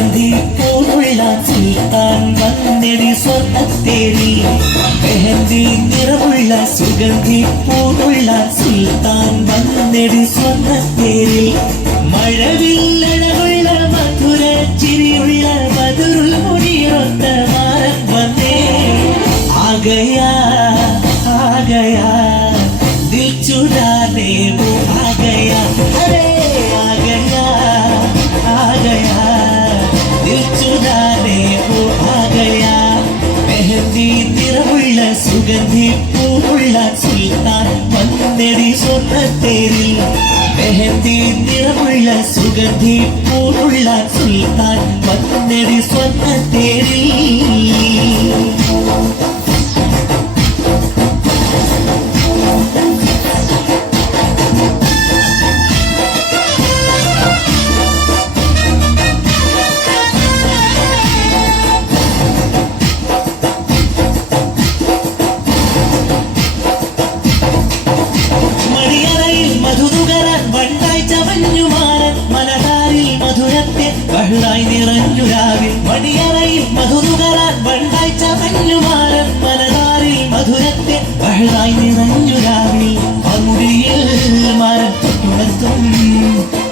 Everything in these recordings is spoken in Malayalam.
സുഗന്ധി പൂവുള്ള സുൽത്താൻ വന്നെടി സ്വർണ്ണത്തേരി മെഹന്തി നിറമുള്ള സുഗന്ധി പൂവുള്ള സുൽത്താൻ വന്നെടി സ്വർണ്ണത്തേരി മഴവില്ലഴകുള്ള മധുര ചിരിയുള്ള മധുരുൾ മുടിയൊത്ത മാറൻ വന്നേ ആകയാ ആകയാ दिल चुराने वो आ गया अरे आ गया दिल चुराने वो आ गया मेहंदी निरमुള്ള സുഗന്ധി പൂവുള്ള സുൽത്താൻ വന്നെടി സ്വർണ്ണത്തേരിൽ മെഹന്തി നിറമുള്ള സുഗന്ധി പൂവുള്ള സുൽത്താൻ വന്നെടി സ്വർണ്ണത്തേരിൽ ബഹ്റായി നിറഞ്ഞു രാവിൽ മണിയറയിൽ മധുനുകരാൻ വണ്ടായി ചമഞ്ഞുമാരൻ മനതാരിൽ മധുരത്തെ ബഹ്റായി നിറഞ്ഞു രാവിൽ മുടിയിൽ മാരൻ തൊട്ടുണർത്തും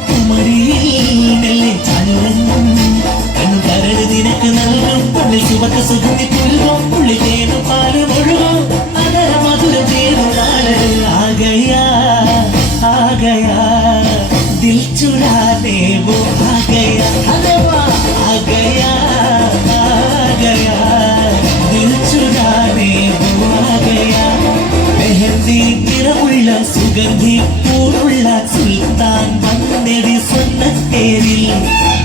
കുമരിയിൽ നെല്ലെ ചാലുറങ്ങും കണ്ണു കരട് നിനക്ക് നൽകും ഉള്ളിൽ ചുവക്ക സുഗന്ധി പുൽകും ഉള്ളിൽ തേനും പാലും ഒഴുകും അതര മധുര തേനും നാളെ ആകയാ ആകയാ दिल चुराने वो आ गया अरे वाह आ गया दिल चुराने वो आ गया मेहंदी निरमुള്ള സുഗന്ധി പൂവുള്ള സുൽത്താൻ വന്നെടി സ്വർണ്ണത്തേരിൽ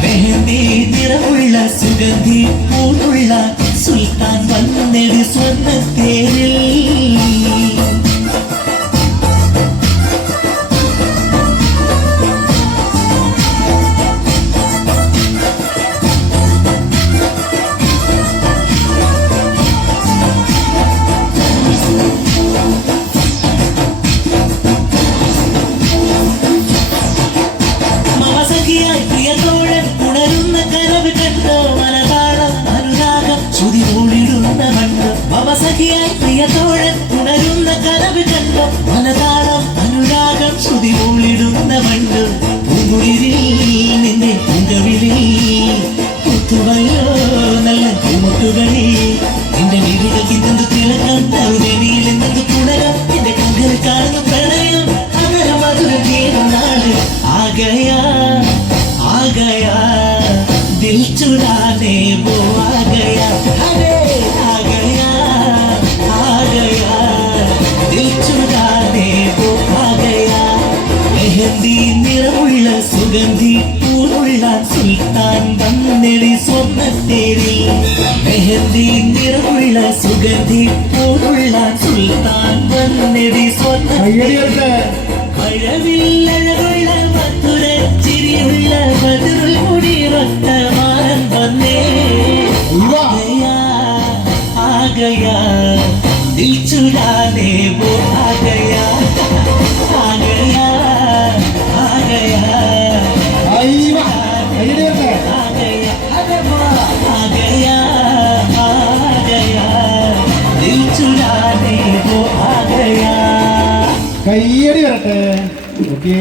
മെഹന്തി നിറമുള്ള സുഗന്ധി പൂവുള്ള സുൽത്താൻ വന്നെടി സ്വർണ്ണത്തേരിൽ പ്രിയതോഴൻ ഉണരുന്ന കനവ് കണ്ടോ മനതാളം അനുരാഗം ശ്രുതി മൂളിടുന്ന മണ്ണ് മമസഖിയായി പ്രിയതോഴൻ ഉണരുന്ന കനവ് കണ്ടോ മനതാളം അനുരാഗം ശ്രുതി മൂളിടുന്ന മണ്ണ് പൂങ്കുളിരിൽ നിന്നെ പൂങ്കവിളിൽ പൂത്തുവല്ലോ നല്ല പൂമുട്ടുകളിൽ നിന്റെ വീടുകൾക്ക് ഇന്നെന്ത് തിളക്കം തരുവേദിയിൽ എന്നത് പുണരം എന്റെ കണ്ണിൽ കാണുന്ന പ്രണയം അകര മധുര നാള് ആകയാ गया दिल चुराने वो आ गया अरे आ गया दिल चुराने वो आ गया मेहंदी निरमुള്ള സുഗന്ധി പൂവുള്ള സുൽത്താൻ വന്നെടി സ്വർണ്ണത്തേരിൽ മെഹന്തി നിറമുള്ള സുഗന്ധി പൂവുള്ള സുൽത്താൻ വന്നെടി സ്വർണ്ണത്തേരിൽ മഴവില്ലഴകുള്ള മധുര ചിരിയുള്ള മധുരുൾ മുടിയൊത്ത മാറൻ വന്നേ आ गया दिल चुराने वो आ गया दिल चुराने वो आ गया കയ്യടി വരട്ടെ. ഓക്കേ.